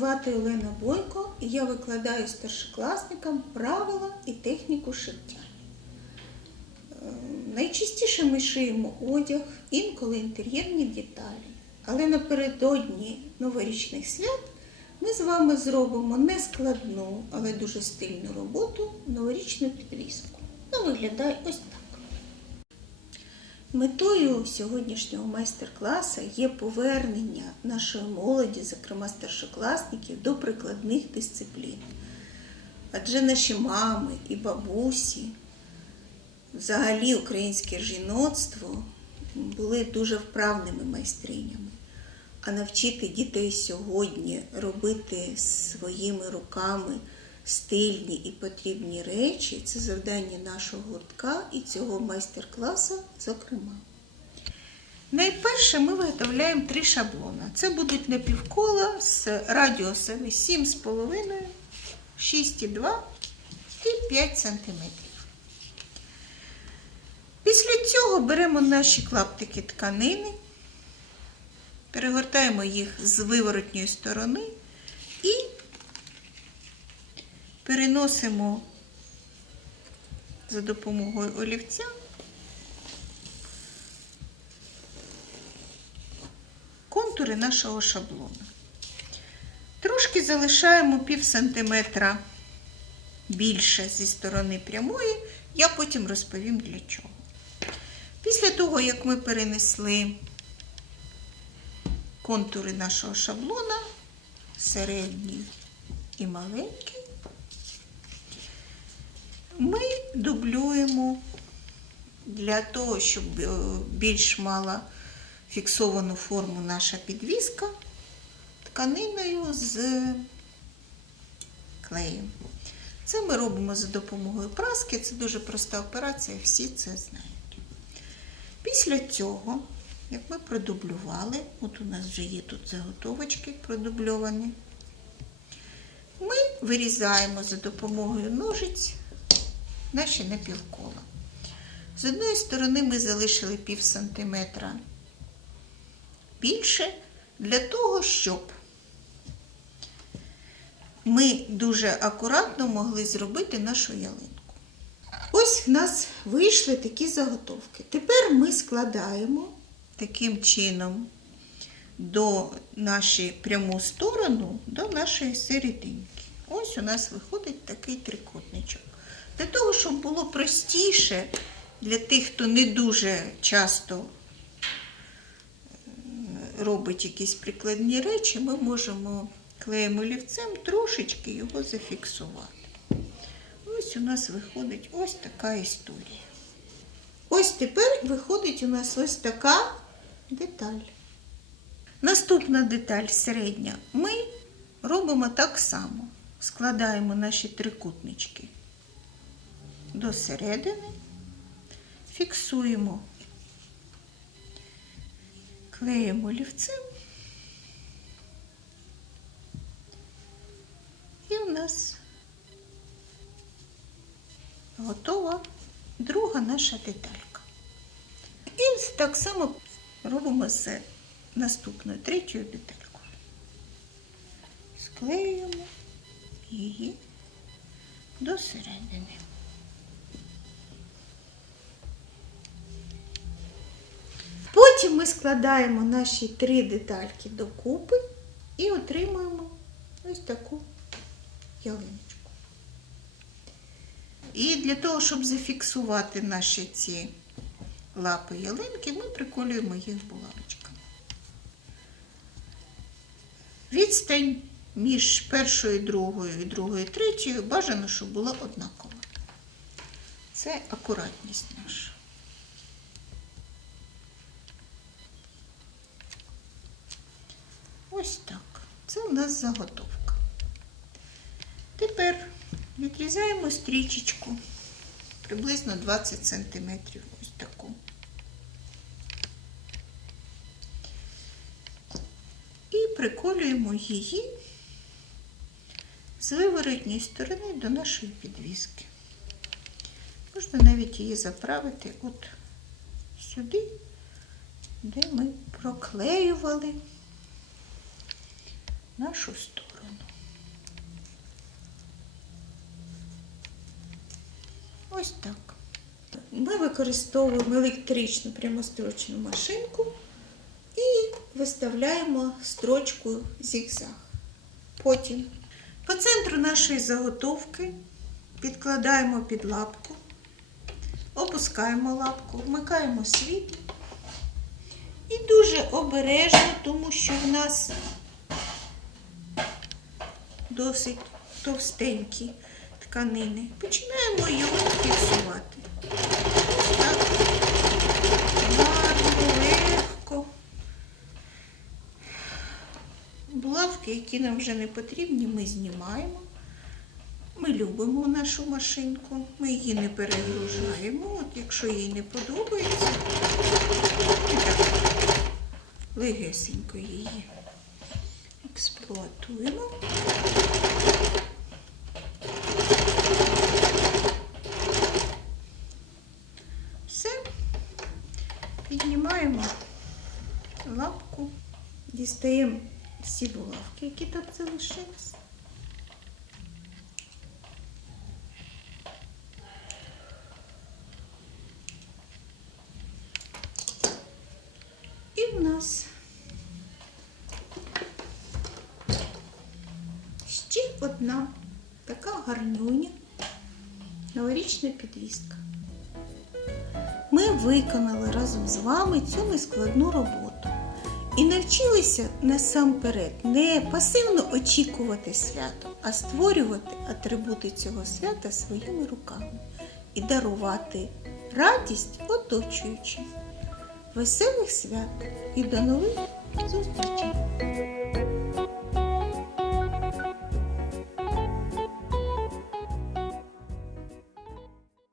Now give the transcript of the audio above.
звати Олена Бойко і я викладаю старшокласникам правила і техніку шиття. Е, Найчастіше ми шиємо одяг, інколи інтер'єрні деталі. Але напередодні новорічних свят ми з вами зробимо нескладну, але дуже стильну роботу новорічну підвіску. Ну, виглядає ось так. Метою сьогоднішнього майстер-класу є повернення нашої молоді, зокрема старшокласників, до прикладних дисциплін. Адже наші мами і бабусі, взагалі українське жіноцтво були дуже вправними майстринями. А навчити дітей сьогодні робити своїми руками стильні і потрібні речі це завдання нашого гуртка і цього майстер-класу, зокрема. Найперше ми виготовляємо три шаблони. Це будуть напівкола з радіусами 7,5, 6,2 і 5 см. Після цього беремо наші клаптики тканини, перегортаємо їх з виворотньої сторони і переносимо за допомогою олівця контури нашого шаблону. Трошки залишаємо пів сантиметра більше зі сторони прямої, я потім розповім для чого. Після того, як ми перенесли контури нашого шаблона, середній і маленький, ми дублюємо для того, щоб е, більш мала фіксовану форму наша підвіска тканиною з клеєм. Це ми робимо за допомогою праски, це дуже проста операція, всі це знають. Після цього, як ми продублювали, от у нас вже є тут заготовочки продубльовані, ми вирізаємо за допомогою ножиць наші напівкола. З одної сторони ми залишили пів сантиметра більше для того, щоб ми дуже акуратно могли зробити нашу ялинку. Ось в нас вийшли такі заготовки. Тепер ми складаємо таким чином до нашої пряму сторону, до нашої серединки. Ось у нас виходить такий трикутничок. Для того, щоб було простіше для тих, хто не дуже часто робить якісь прикладні речі, ми можемо клеєм олівцем трошечки його зафіксувати. Ось у нас виходить ось така історія. Ось тепер виходить у нас ось така деталь. Наступна деталь середня. Ми робимо так само. Складаємо наші трикутнички до середини, фіксуємо клеїмо олівцем. І у нас готова друга наша деталька. І так само робимо з наступною третьою деталькою. Склеюємо її до середини. Потім ми складаємо наші три детальки докупи і отримуємо ось таку ялиночку. І для того, щоб зафіксувати наші ці лапи ялинки, ми приколюємо їх булавочками. Відстань між першою, другою і другою, третьою бажано, щоб була однакова. Це акуратність наша. Ось так. Це у нас заготовка. Тепер відрізаємо стрічечку приблизно 20 см. Ось таку. І приколюємо її з виворотньої сторони до нашої підвіски. Можна навіть її заправити от сюди, де ми проклеювали нашу сторону. Ось так. Ми використовуємо електричну прямострочну машинку і виставляємо строчку зігзаг. Потім по центру нашої заготовки підкладаємо під лапку, опускаємо лапку, вмикаємо світ. І дуже обережно, тому що в нас досить товстенькі тканини. Починаємо його фіксувати. Ось так. Гарно, легко. Булавки, які нам вже не потрібні, ми знімаємо. Ми любимо нашу машинку, ми її не перегружаємо. От якщо їй не подобається, і так легесенько її експлуатуємо. Все. Піднімаємо лапку, дістаємо всі булавки, які там залишились. І нас одна така гарнюня новорічна підвіска. Ми виконали разом з вами цю нескладну роботу і навчилися насамперед не пасивно очікувати свято, а створювати атрибути цього свята своїми руками і дарувати радість оточуючим. Веселих свят і до нових зустрічей!